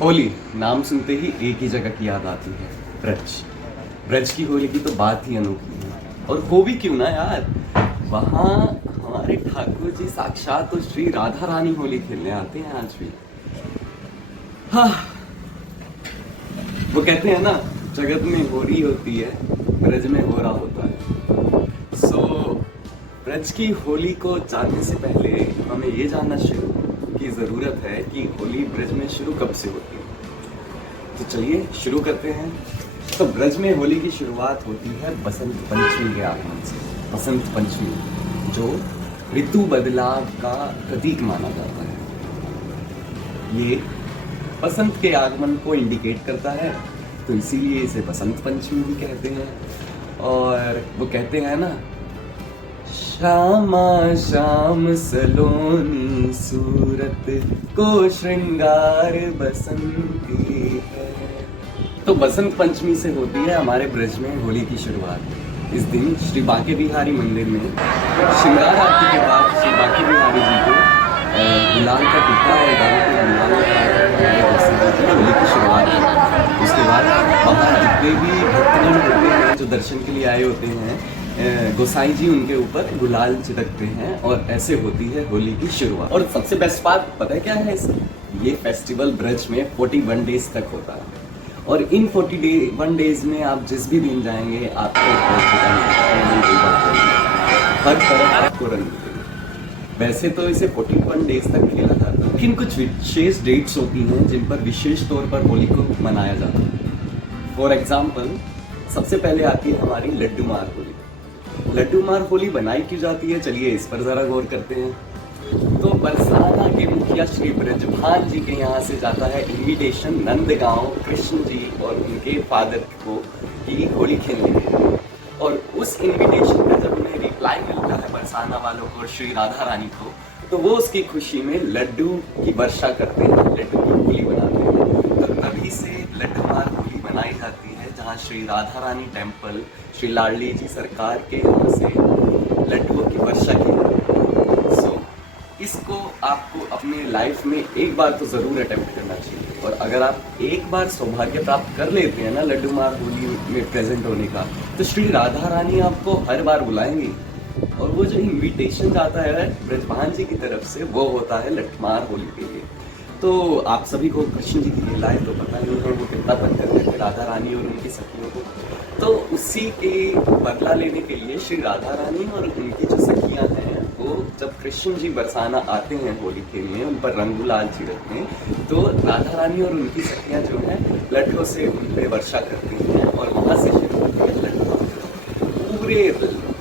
होली नाम सुनते ही एक ही जगह की याद आती है, ब्रज। ब्रज की होली की तो बात ही अनोखी है। और हो भी क्यों ना यार, वहाँ हमारे ठाकुर जी साक्षात तो श्री राधा रानी होली खेलने आते हैं आज भी। हाँ, वो कहते हैं ना, जगत में होली होती है, ब्रज में हो रहा होता है। ब्रज की होली को जानने से पहले हमें ये जानना शुरू की ज़रूरत है कि होली ब्रज में शुरू कब से होती है। तो चलिए शुरू करते हैं। तो ब्रज में होली की शुरुआत होती है बसंत पंचमी के आगमन से। बसंत पंचमी जो ऋतु बदलाव का प्रतीक माना जाता है, ये बसंत के आगमन को इंडिकेट करता है, तो इसीलिए इसे बसंत पंचमी भी कहते हैं। और वो कहते हैं ना, श्यामा श्याम सलोनी सूरत को श्रृंगार बसंती है। तो बसंत पंचमी से होती है हमारे ब्रज में होली की शुरुआत। इस दिन श्री बांके बिहारी मंदिर में श्रृंगार आरती के बाद श्री बांके बिहारी जी को गुलाल का टीका और दारू के गुलाल लगाकर होली की शुरुआत है। उसके बाद वहाँ जितने भी भक्तगण होते हैं जो दर्शन के लिए आए होते हैं, गोसाई जी उनके ऊपर गुलाल छिड़कते हैं और ऐसे होती है होली की शुरुआत। और सबसे बेस्ट बात पता है क्या है इसकी? ये फेस्टिवल ब्रज में 41 डेज तक होता है। और इन 41 डेज में आप जिस भी दिन जाएंगे आपको हर तरफ आपको रंग मिलेगा। वैसे तो इसे 41 डेज तक खेला जाता है, लेकिन कुछ विशेष डेट्स होती हैं जिन पर विशेष तौर पर होली को मनाया जाता है। फॉर एग्जाम्पल, सबसे पहले आती है हमारी लड्डू मार होली। लड्डू मार होली बनाई क्यों जाती है, चलिए इस पर जरा गौर करते हैं। तो बरसाना के मुखिया श्री ब्रजभान जी के यहाँ से जाता है इनविटेशन नंदगांव कृष्ण जी और उनके फादर को कि होली खेलने के। और उस इनविटेशन का जब उन्हें रिप्लाई मिलता है बरसाना वालों को और श्री राधा रानी को, तो वो उसकी खुशी में लड्डू की वर्षा करते हैं, लड्डू की होली बनाते हैं। तो तभी से लड्डू मार होली बनाई जाती है, जहाँ श्री राधा रानी टेम्पल श्री लाडली जी सरकार के यहाँ से लड्डुओं की वर्षा की जाती है। सो इसको आपको अपने लाइफ में एक बार तो ज़रूर अटेम्प्ट करना चाहिए। और अगर आप एक बार सौभाग्य प्राप्त कर लेते हैं ना लड्डू मार होली में प्रेजेंट होने का, तो श्री राधा रानी आपको हर बार बुलाएंगी। और वो जो इनविटेशन जाता है ब्रजभान जी की तरफ से, वो होता है लड्डू मार होली के लिए। तो आप सभी को कृष्ण जी की लीलाएं तो पता ही है, वो कितना तंग करते थे राधा रानी और उनकी सखियों को। तो उसी के बदला लेने के लिए श्री राधा रानी और उनकी जो सखियां हैं, वो जब कृष्ण जी बरसाना आते हैं होली खेलने, उन पर रंग गुलाल छिड़कने, तो राधा रानी और उनकी सखियां जो हैं लड्डू से उन पर वर्षा करती हैं और वहाँ से शुरू होती है लड्डू। पूरे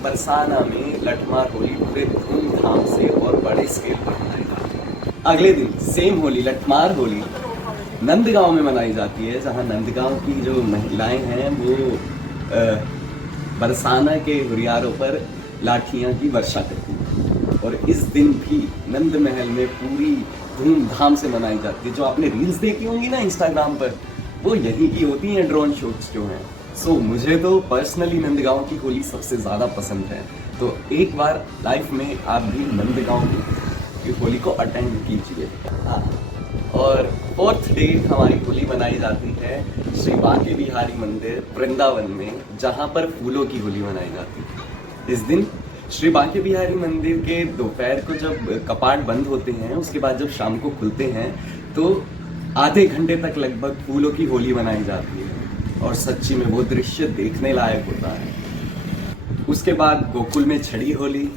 बरसाना में लठमार होली पूरे धूमधाम से और बड़े स्केल पर मनाई जाती है। अगले दिन सेम होली लठमार होली नंदगांव में मनाई जाती है, जहाँ नंदगांव की जो महिलाएं हैं वो बरसाना के हुरियारों पर लाठियां की वर्षा करती हैं। और इस दिन भी नंद महल में पूरी धूमधाम से मनाई जाती है। जो आपने रील्स देखी होंगी ना इंस्टाग्राम पर, वो यही की होती हैं, ड्रोन शूट्स जो हैं। मुझे तो पर्सनली नंदगांव की होली सबसे ज़्यादा पसंद है। तो एक बार लाइफ में आप भी नंदगांव की होली को अटेंड कीजिए। हाँ, और 4th डे हमारी होली मनाई जाती है श्री बांके बिहारी मंदिर वृंदावन में, जहाँ पर फूलों की होली मनाई जाती है। इस दिन श्री बांके बिहारी मंदिर के दोपहर को जब कपाट बंद होते हैं, उसके बाद जब शाम को खुलते हैं, तो आधे घंटे तक लगभग फूलों की होली मनाई जाती है। और सच्ची में वो दृश्य देखने लायक होता है। उसके बाद गोकुल में छड़ी होली,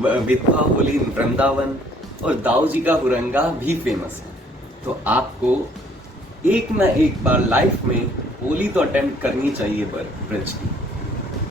विधवा होली वृंदावन और दाऊ जी का हुरंगा भी फेमस है। तो आपको एक ना एक बार लाइफ में होली तो अटेम्प्ट करनी चाहिए ब्रज की।